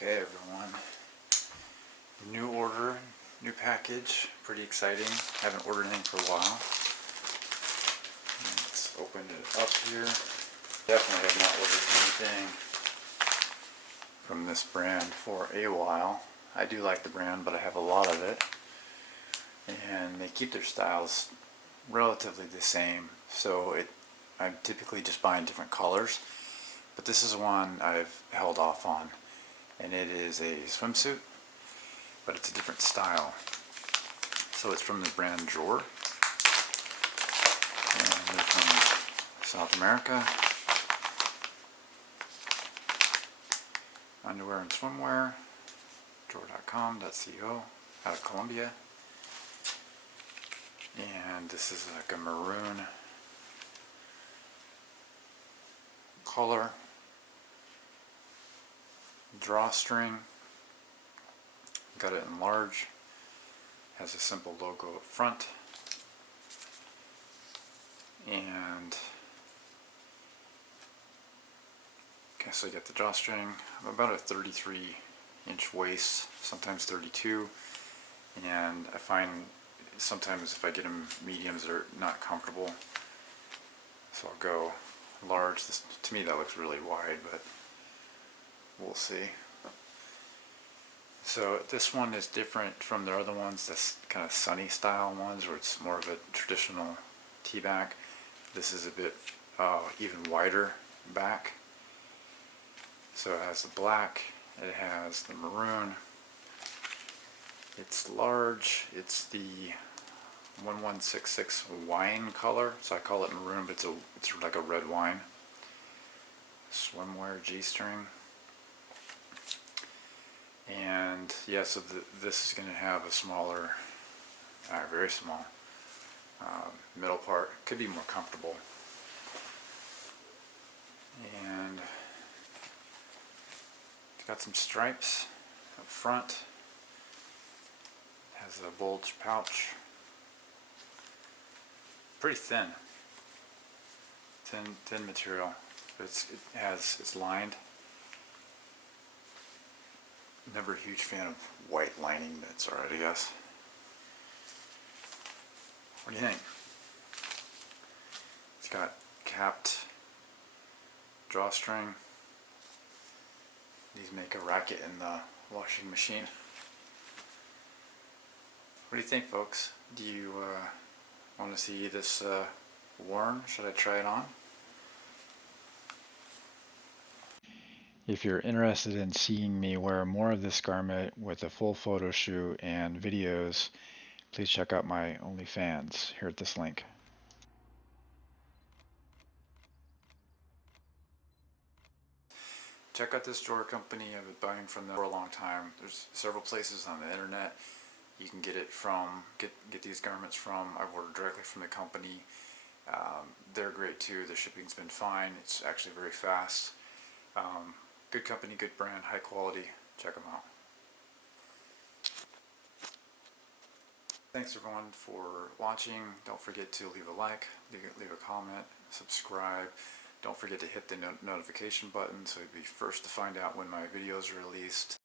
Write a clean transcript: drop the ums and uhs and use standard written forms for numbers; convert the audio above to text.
Okay everyone, new order, new package, pretty exciting. Haven't ordered anything for a while. Let's open it up here. Definitely have not ordered anything from this brand for a while. I do like the brand, but I have a lot of it. And they keep their styles relatively the same, so I'm typically just buying different colors. But this is one I've held off on. And it is a swimsuit, but it's a different style. So it's from the brand Jor, and they're from South America. Underwear and swimwear, jor.com.co, out of Colombia. And this is like a maroon color. Drawstring, got it in large, has a simple logo up front, and okay, so you got the drawstring. I'm about a 33-inch waist, sometimes 32, and I find sometimes if I get them mediums they're not comfortable, so I'll go large. To me that looks really wide, but we'll see. So this one is different from the other ones, this kind of sunny style ones where it's more of a traditional tee-back. This is a bit even wider back. So it has the black, it has the maroon, it's large, it's the 1166 wine color, so I call it maroon, but it's like a red wine. Swimwear G-string. And yeah, so this is going to have a smaller, very small middle part. Could be more comfortable. And it's got some stripes up front. Has a bulge pouch. Pretty thin. Thin material. But it's lined. Never a huge fan of white lining, but it's alright, I guess. What do you think? It's got capped drawstring. These make a racket in the washing machine. What do you think, folks? Do you want to see this worn? Should I try it on? If you're interested in seeing me wear more of this garment with a full photo shoot and videos, please check out my OnlyFans here at this link. Check out this Jor company. I've been buying from them for a long time. There's several places on the internet you can get it from, get these garments from. I've ordered directly from the company. They're great too. The shipping's been fine. It's actually very fast. Good company, good brand, high quality. Check them out. Thanks everyone for watching. Don't forget to leave a like, leave a comment, subscribe. Don't forget to hit the notification button so you'll be first to find out when my videos are released.